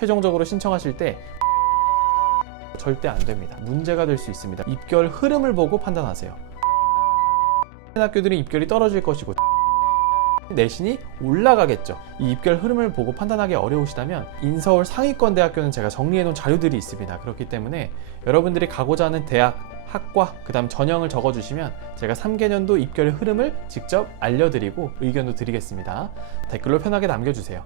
최종적으로 신청하실 때 절대 안 됩니다. 문제가 될 수 있습니다. 입결 흐름을 보고 판단하세요. 학교들은 입결이 떨어질 것이고 내신이 올라가겠죠. 이 입결 흐름을 보고 판단하기 어려우시다면 인서울 상위권 대학교는 제가 정리해 놓은 자료들이 있습니다. 그렇기 때문에 여러분들이 가고자 하는 대학, 학과, 그 다음 전형을 적어주시면 제가 3개년도 입결의 흐름을 직접 알려드리고 의견도 드리겠습니다. 댓글로 편하게 남겨주세요.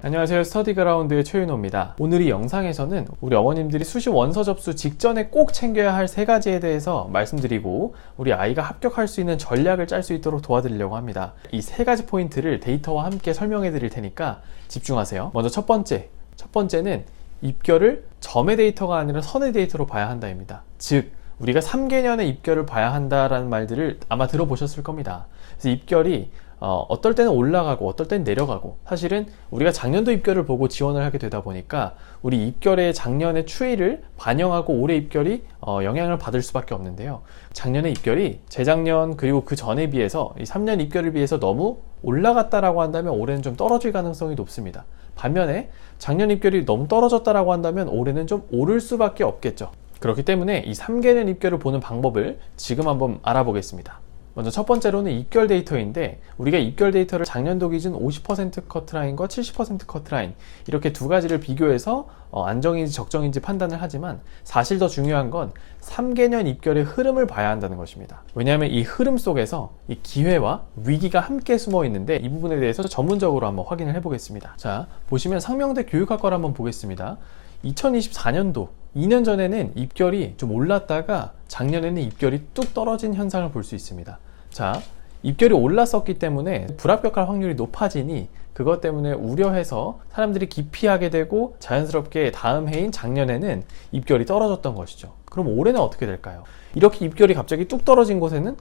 안녕하세요. 스터디그라운드의 최윤호입니다. 오늘 이 영상에서는 우리 어머님들이 수시 원서 접수 직전에 꼭 챙겨야 할 3가지에 대해서 말씀드리고 우리 아이가 합격할 수 있는 전략을 짤 수 있도록 도와드리려고 합니다. 이 3가지 포인트를 데이터와 함께 설명해 드릴 테니까 집중하세요. 먼저 첫 번째는 입결을 점의 데이터가 아니라 선의 데이터로 봐야 한다입니다. 즉 우리가 3개년의 입결을 봐야 한다라는 말들을 아마 들어보셨을 겁니다. 그래서 입결이 어떨 때는 올라가고 어떨 때는 내려가고, 사실은 우리가 작년도 입결을 보고 지원을 하게 되다 보니까 우리 입결의 작년의 추이를 반영하고 올해 입결이 영향을 받을 수밖에 없는데요. 작년의 입결이 재작년 그리고 그 전에 비해서 이 3년 입결을 비해서 너무 올라갔다라고 한다면 올해는 좀 떨어질 가능성이 높습니다. 반면에 작년 입결이 너무 떨어졌다라고 한다면 올해는 좀 오를 수밖에 없겠죠. 그렇기 때문에 이 3개년 입결을 보는 방법을 지금 한번 알아보겠습니다. 먼저 첫 번째로는 입결 데이터인데, 우리가 입결 데이터를 작년도 기준 50% 커트라인과 70% 커트라인 이렇게 두 가지를 비교해서 안정인지 적정인지 판단을 하지만, 사실 더 중요한 건 3개년 입결의 흐름을 봐야 한다는 것입니다. 왜냐하면 이 흐름 속에서 이 기회와 위기가 함께 숨어 있는데, 이 부분에 대해서 전문적으로 한번 확인을 해보겠습니다. 자, 보시면 상명대 교육학과를 한번 보겠습니다. 2024년도 2년 전에는 입결이 좀 올랐다가 작년에는 입결이 뚝 떨어진 현상을 볼 수 있습니다. 자, 입결이 올랐었기 때문에 불합격할 확률이 높아지니 그것 때문에 우려해서 사람들이 기피하게 되고 자연스럽게 다음 해인 작년에는 입결이 떨어졌던 것이죠. 그럼 올해는 어떻게 될까요? 이렇게 입결이 갑자기 뚝 떨어진 곳에는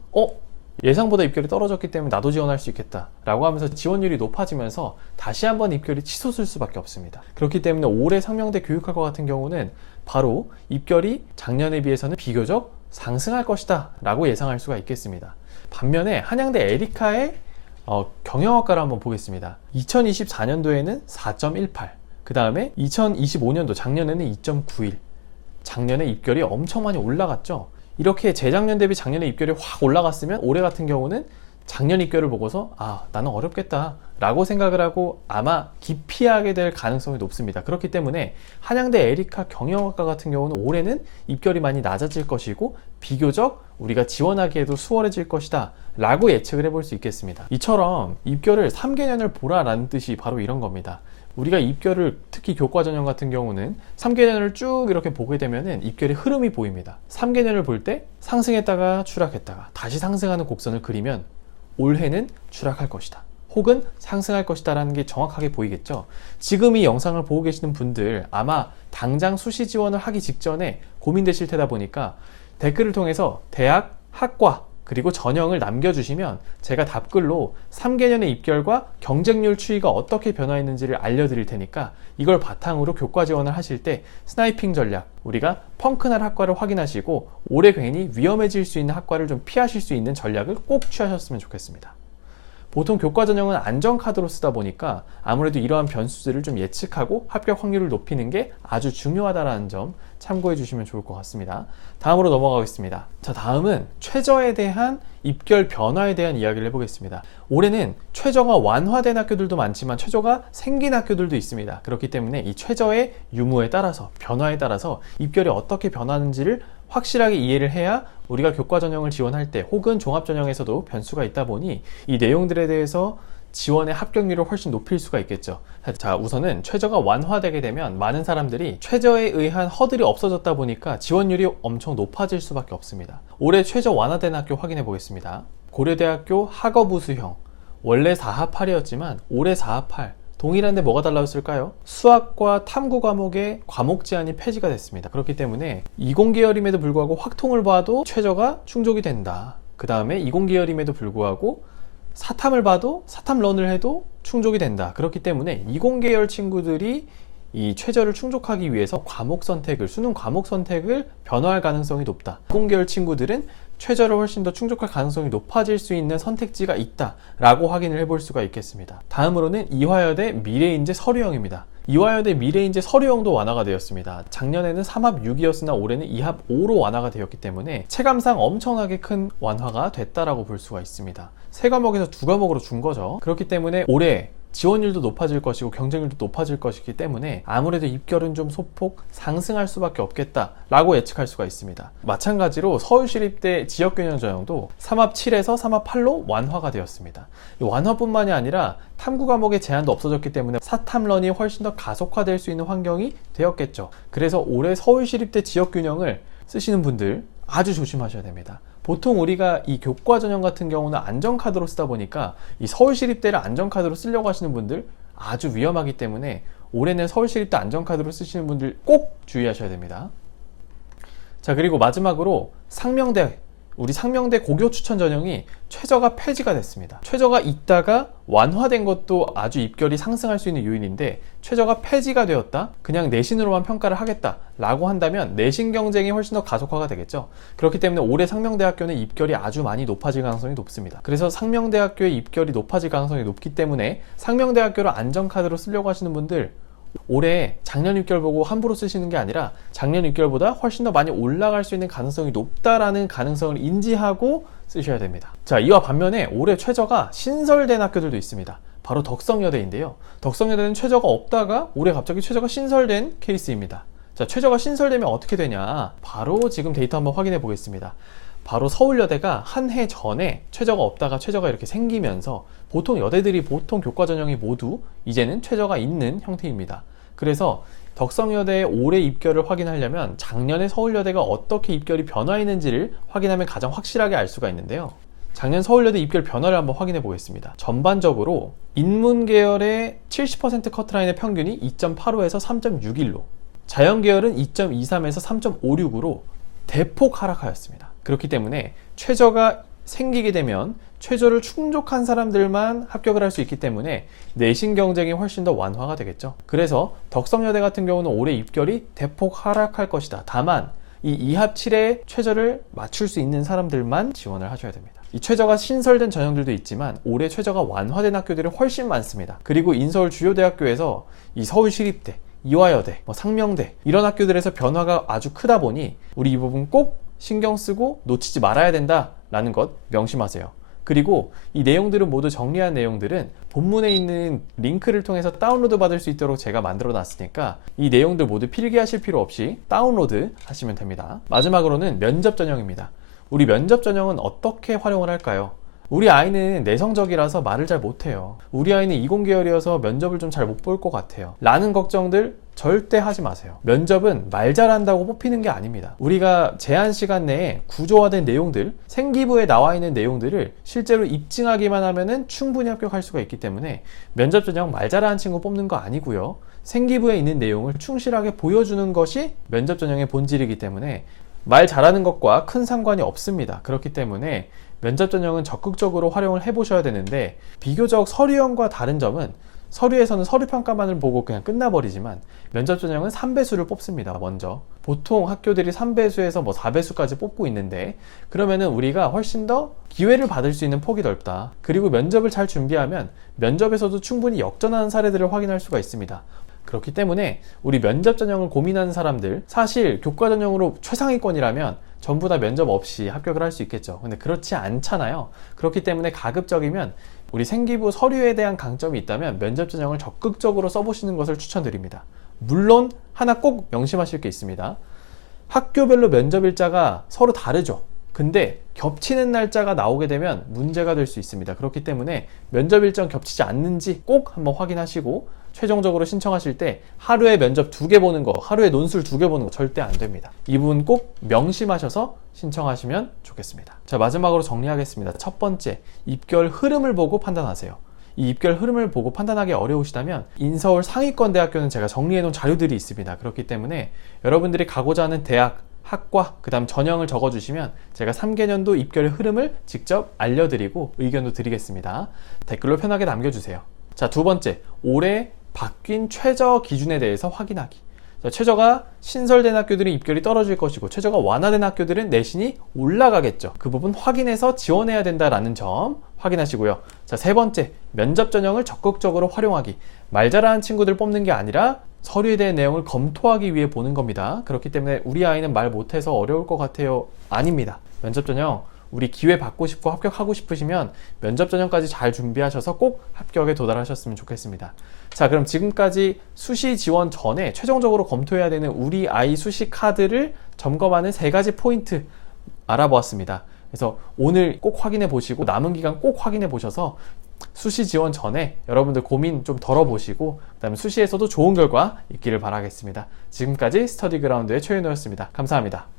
예상보다 입결이 떨어졌기 때문에 나도 지원할 수 있겠다 라고 하면서 지원율이 높아지면서 다시 한번 입결이 치솟을 수밖에 없습니다. 그렇기 때문에 올해 상명대 교육학과 같은 경우는 바로 입결이 작년에 비해서는 비교적 상승할 것이다 라고 예상할 수가 있겠습니다. 반면에 한양대 에리카의 경영학과를 한번 보겠습니다. 2024년도에는 4.18, 그 다음에 2025년도 작년에는 2.91, 작년에 입결이 엄청 많이 올라갔죠. 이렇게 재작년 대비 작년에 입결이 확 올라갔으면 올해 같은 경우는 작년 입결을 보고서 나는 어렵겠다 라고 생각을 하고 아마 기피하게 될 가능성이 높습니다. 그렇기 때문에 한양대 에리카 경영학과 같은 경우는 올해는 입결이 많이 낮아질 것이고 비교적 우리가 지원하기에도 수월해질 것이다 라고 예측을 해볼 수 있겠습니다. 이처럼 입결을 3개년을 보라라는 뜻이 바로 이런 겁니다. 우리가 입결을, 특히 교과 전형 같은 경우는 3개년을 쭉 이렇게 보게 되면은 입결의 흐름이 보입니다. 3개년을 볼 때 상승했다가 추락했다가 다시 상승하는 곡선을 그리면 올해는 추락할 것이다, 혹은 상승할 것이다 라는 게 정확하게 보이겠죠. 지금 이 영상을 보고 계시는 분들 아마 당장 수시 지원을 하기 직전에 고민되실 테다 보니까 댓글을 통해서 대학, 학과 그리고 전형을 남겨주시면 제가 답글로 3개년의 입결과 경쟁률 추이가 어떻게 변화했는지를 알려드릴 테니까 이걸 바탕으로 교과 지원을 하실 때 스나이핑 전략, 우리가 펑크날 학과를 확인하시고 올해 괜히 위험해질 수 있는 학과를 좀 피하실 수 있는 전략을 꼭 취하셨으면 좋겠습니다. 보통 교과 전형은 안전카드로 쓰다 보니까 아무래도 이러한 변수들을 좀 예측하고 합격 확률을 높이는 게 아주 중요하다는 점 참고해 주시면 좋을 것 같습니다. 다음으로 넘어가겠습니다. 자, 다음은 최저에 대한 입결 변화에 대한 이야기를 해보겠습니다. 올해는 최저가 완화된 학교들도 많지만 최저가 생긴 학교들도 있습니다. 그렇기 때문에 이 최저의 유무에 따라서, 변화에 따라서 입결이 어떻게 변하는지를 확실하게 이해를 해야 우리가 교과 전형을 지원할 때 혹은 종합 전형에서도 변수가 있다 보니 이 내용들에 대해서 지원의 합격률을 훨씬 높일 수가 있겠죠. 자, 우선은 최저가 완화되게 되면 많은 사람들이 최저에 의한 허들이 없어졌다 보니까 지원율이 엄청 높아질 수밖에 없습니다. 올해 최저 완화된 학교 확인해 보겠습니다. 고려대학교 학업우수형, 원래 4합8이었지만 올해 4합8, 동일한데 뭐가 달라졌을까요? 수학과 탐구 과목의 과목 제한이 폐지가 됐습니다. 그렇기 때문에 20계열임에도 불구하고 확통을 봐도 최저가 충족이 된다. 그 다음에 20계열임에도 불구하고 사탐을 봐도 사탐런을 해도 충족이 된다. 그렇기 때문에 20계열 친구들이 이 최저를 충족하기 위해서 과목 선택을, 수능 과목 선택을 변화할 가능성이 높다. 20계열 친구들은 최저를 훨씬 더 충족할 가능성이 높아질 수 있는 선택지가 있다 라고 확인을 해볼 수가 있겠습니다. 다음으로는 이화여대 미래인재 서류형입니다. 이화여대 미래인재 서류형도 완화가 되었습니다. 작년에는 3합 6이었으나 올해는 2합 5로 완화가 되었기 때문에 체감상 엄청나게 큰 완화가 됐다라고 볼 수가 있습니다. 3과목에서 2과목으로 준 거죠. 그렇기 때문에 올해 지원율도 높아질 것이고 경쟁률도 높아질 것이기 때문에 아무래도 입결은 좀 소폭 상승할 수밖에 없겠다라고 예측할 수가 있습니다. 마찬가지로 서울시립대 지역균형 전형도 3합 7에서 3합 8로 완화가 되었습니다. 이 완화뿐만이 아니라 탐구 과목의 제한도 없어졌기 때문에 사탐런이 훨씬 더 가속화될 수 있는 환경이 되었겠죠. 그래서 올해 서울시립대 지역균형을 쓰시는 분들 아주 조심하셔야 됩니다. 보통 우리가 이 교과 전형 같은 경우는 안전카드로 쓰다 보니까 이 서울시립대를 안전카드로 쓰려고 하시는 분들 아주 위험하기 때문에 올해는 서울시립대 안전카드로 쓰시는 분들 꼭 주의하셔야 됩니다. 자, 그리고 마지막으로 상명대, 우리 상명대 고교 추천 전형이 최저가 폐지가 됐습니다. 최저가 있다가 완화된 것도 아주 입결이 상승할 수 있는 요인인데 최저가 폐지가 되었다, 그냥 내신으로만 평가를 하겠다 라고 한다면 내신 경쟁이 훨씬 더 가속화가 되겠죠. 그렇기 때문에 올해 상명대학교는 입결이 아주 많이 높아질 가능성이 높습니다. 그래서 상명대학교의 입결이 높아질 가능성이 높기 때문에 상명대학교를 안전카드로 쓰려고 하시는 분들 올해 작년 입결 보고 함부로 쓰시는 게 아니라 작년 입결보다 훨씬 더 많이 올라갈 수 있는 가능성이 높다라는 가능성을 인지하고 쓰셔야 됩니다. 자, 이와 반면에 올해 최저가 신설된 학교들도 있습니다. 바로 덕성여대인데요. 덕성여대는 최저가 없다가 올해 갑자기 최저가 신설된 케이스입니다. 자, 최저가 신설되면 어떻게 되냐? 바로 지금 데이터 한번 확인해 보겠습니다. 바로 서울여대가 한 해 전에 최저가 없다가 최저가 이렇게 생기면서 보통 여대들이 보통 교과 전형이 모두 이제는 최저가 있는 형태입니다. 그래서 덕성여대의 올해 입결을 확인하려면 작년에 서울여대가 어떻게 입결이 변화했는지를 확인하면 가장 확실하게 알 수가 있는데요. 작년 서울여대 입결 변화를 한번 확인해 보겠습니다. 전반적으로 인문계열의 70% 커트라인의 평균이 2.85에서 3.61로, 자연계열은 2.23에서 3.56으로 대폭 하락하였습니다. 그렇기 때문에 최저가 생기게 되면 최저를 충족한 사람들만 합격을 할 수 있기 때문에 내신 경쟁이 훨씬 더 완화가 되겠죠. 그래서 덕성여대 같은 경우는 올해 입결이 대폭 하락할 것이다. 다만 이 2합 7의 최저를 맞출 수 있는 사람들만 지원을 하셔야 됩니다. 이 최저가 신설된 전형들도 있지만 올해 최저가 완화된 학교들이 훨씬 많습니다. 그리고 인서울 주요 대학교에서 이 서울시립대, 이화여대, 상명대 이런 학교들에서 변화가 아주 크다 보니 우리 이 부분 꼭 신경 쓰고 놓치지 말아야 된다라는 것 명심하세요. 그리고 이 내용들은 모두 정리한 내용들은 본문에 있는 링크를 통해서 다운로드 받을 수 있도록 제가 만들어 놨으니까 이 내용들 모두 필기하실 필요 없이 다운로드 하시면 됩니다. 마지막으로는 면접 전형입니다. 우리 면접 전형은 어떻게 활용을 할까요? 우리 아이는 내성적이라서 말을 잘 못해요. 우리 아이는 이공계열이어서 면접을 좀 잘 못 볼 것 같아요. 라는 걱정들 절대 하지 마세요. 면접은 말 잘한다고 뽑히는 게 아닙니다. 우리가 제한 시간 내에 구조화된 내용들, 생기부에 나와 있는 내용들을 실제로 입증하기만 하면은 충분히 합격할 수가 있기 때문에 면접 전형 말 잘하는 친구 뽑는 거 아니고요. 생기부에 있는 내용을 충실하게 보여주는 것이 면접 전형의 본질이기 때문에 말 잘하는 것과 큰 상관이 없습니다. 그렇기 때문에 면접 전형은 적극적으로 활용을 해보셔야 되는데 비교적 서류형과 다른 점은 서류에서는 서류평가만을 보고 그냥 끝나버리지만 면접 전형은 3배수를 뽑습니다. 먼저 보통 학교들이 3배수에서 4배수까지 뽑고 있는데 그러면은 우리가 훨씬 더 기회를 받을 수 있는 폭이 넓다. 그리고 면접을 잘 준비하면 면접에서도 충분히 역전하는 사례들을 확인할 수가 있습니다. 그렇기 때문에 우리 면접 전형을 고민하는 사람들, 사실 교과 전형으로 최상위권이라면 전부 다 면접 없이 합격을 할 수 있겠죠. 근데 그렇지 않잖아요. 그렇기 때문에 가급적이면 우리 생기부 서류에 대한 강점이 있다면 면접 전형을 적극적으로 써보시는 것을 추천드립니다. 물론 하나 꼭 명심하실 게 있습니다. 학교별로 면접 일자가 서로 다르죠. 근데 겹치는 날짜가 나오게 되면 문제가 될 수 있습니다. 그렇기 때문에 면접 일정 겹치지 않는지 꼭 한번 확인하시고 최종적으로 신청하실 때 하루에 면접 2개 보는 거, 하루에 논술 2개 보는 거 절대 안 됩니다. 이 부분 꼭 명심하셔서 신청하시면 좋겠습니다. 자, 마지막으로 정리하겠습니다. 첫 번째, 입결 흐름을 보고 판단하세요. 이 입결 흐름을 보고 판단하기 어려우시다면 인서울 상위권 대학교는 제가 정리해 놓은 자료들이 있습니다. 그렇기 때문에 여러분들이 가고자 하는 대학, 학과, 그 다음 전형을 적어주시면 제가 3개년도 입결의 흐름을 직접 알려드리고 의견도 드리겠습니다. 댓글로 편하게 남겨주세요. 자, 두 번째, 올해 바뀐 최저 기준에 대해서 확인하기. 최저가 신설된 학교들은 입결이 떨어질 것이고 최저가 완화된 학교들은 내신이 올라가겠죠. 그 부분 확인해서 지원해야 된다라는 점 확인하시고요. 자, 세 번째, 면접 전형을 적극적으로 활용하기. 말 잘하는 친구들 뽑는 게 아니라 서류에 대한 내용을 검토하기 위해 보는 겁니다. 그렇기 때문에 우리 아이는 말 못해서 어려울 것 같아요. 아닙니다. 면접 전형 우리 기회 받고 싶고 합격하고 싶으시면 면접 전형까지 잘 준비하셔서 꼭 합격에 도달하셨으면 좋겠습니다. 자, 그럼 지금까지 수시 지원 전에 최종적으로 검토해야 되는 우리 아이 수시 카드를 점검하는 3가지 포인트 알아보았습니다. 그래서 오늘 꼭 확인해 보시고 남은 기간 꼭 확인해 보셔서 수시 지원 전에 여러분들 고민 좀 덜어보시고 그다음에 수시에서도 좋은 결과 있기를 바라겠습니다. 지금까지 스터디 그라운드의 최윤호였습니다. 감사합니다.